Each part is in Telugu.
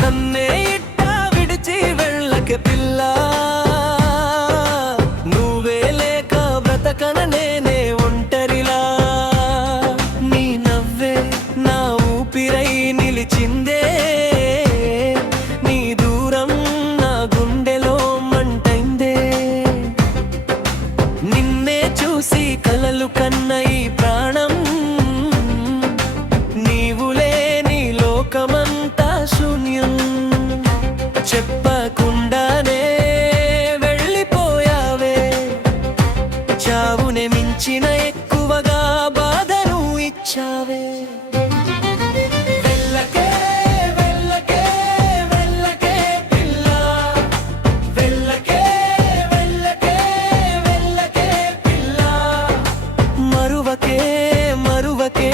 నన్నే ఇట్టా విడిచి వెళ్ళకే పిల్ల, నువ్వే లేక బ్రతకన నేనే ఒంటరిలా. నీ నవ్వే నా ఊపిరై నిలిచిందే, నీ దూరం నా గుండెలో మంటైందే. నిన్నే చూసి కలలు కన్న ఈ ప్రాణం, నీవులే నీ లోకమంతా శూన్యం. చెప్పకుండానే వెళ్ళిపోయావే, చావునే మించిన ఎక్కువగా బాధను ఇచ్చావే. వెళ్ళకే వెళ్ళకే వెళ్ళకే పిల్ల, వెళ్ళకే వెళ్ళకే వెళ్ళకే పిల్ల. మరువకే మరువకే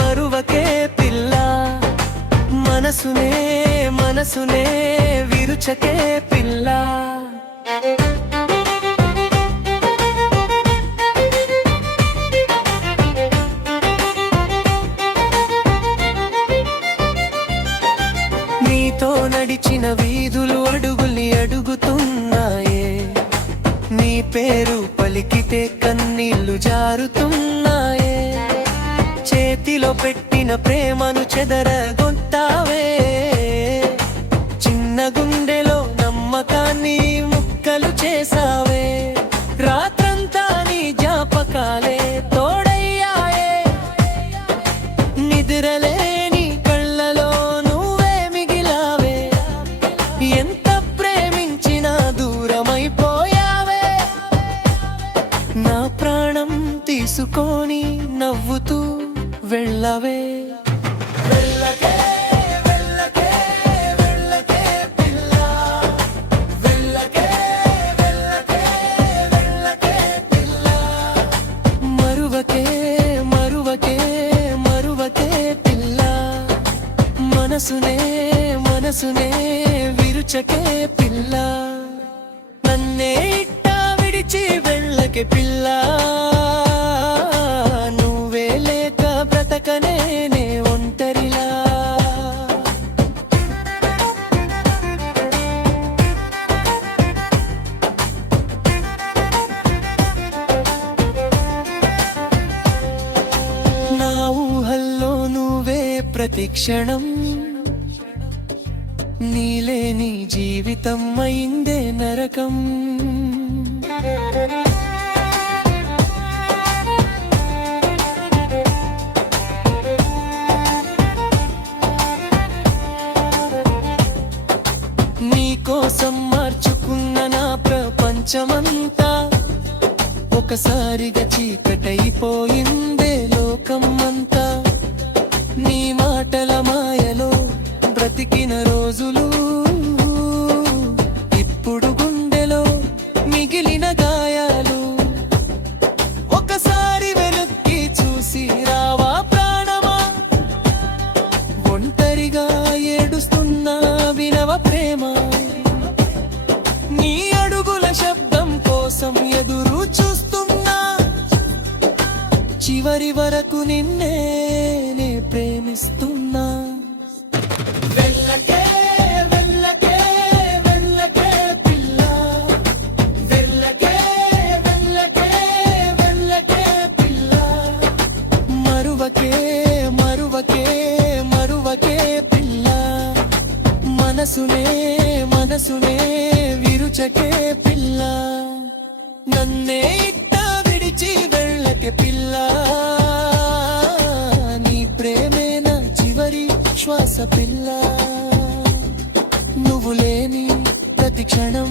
మరువకే పిల్ల, మనసునే మనసునే విరుచకే పిల్ల. నీతో నడిచిన వీధులు అడుగుల్ని అడుగుతున్నాయే, నీ పేరు పలికితే కన్నీళ్లు జారుతున్నాయే. చేతిలో పెట్టిన ప్రేమను చెదరగొట్టావే, చిన్న గుండెలో నమ్మకాన్ని ముక్కలు చేసావే. రాత్రంతా నీ జ్ఞాపకాలే తోడయ్యాయే, నిద్రలేని కళ్ళలో నువ్వే మిగిలావే. ఎంత ప్రేమించినా దూరమైపోయావే, నా ప్రాణం తీసుకొని నవ్వుతూ వెళ్ళవే. వెళ్ళకే వెళ్ళకే వెళ్ళకే పిల్ల, వెళ్ళకే వెళ్ళకే వెళ్ళకే పిల్ల. మరువకే మరువకే మరువకే పిల్ల, మనసునే మనసునే విరుచకే పిల్ల. నన్నే ఇట్టా విడిచి వెళ్ళకే పిల్ల, నువ్వే లేక బ్రతకనేనే ఒంటరిలా. నా ఊహల్లో నువ్వే ప్రతిక్షణం, నీలేని జీవితం అయిందే నరకం. నీకోసం మార్చుకున్న నా ప్రపంచమంతా ఒకసారిగా చీకటైపోయిందే లోకం అంతా. నీ మాటల మాయలో బ్రతికిన రోజులు ఇప్పుడు గుండెలో మిగిలిన గాయాలు. ఒకసారి వెనక్కి చూసి రావా ప్రాణమా, ఒంటరిగా ఏడుస్తున్నా వినవ ప్రేమ. నీ అడుగుల శబ్దం కోసం ఎదురు చూస్తున్నా, చివరి వరకు నిన్నే నే ప్రేమిస్తున్నా. వెళ్ళకే వెళ్ళకే వెళ్ళకే పిల్ల, వెళ్ళకే వెళ్ళకే వెళ్ళకే పిల్ల. మరువకే మరువకే మరువకే పిల్ల, మనసునే మనసునే విరుచకే పిల్ల. నన్నే ఇట్టా విడిచి వెళ్ళకే పిల్ల, నీ ప్రేమే నా చివరి శ్వాస పిల్ల. నువ్వు లేని ప్రతి క్షణం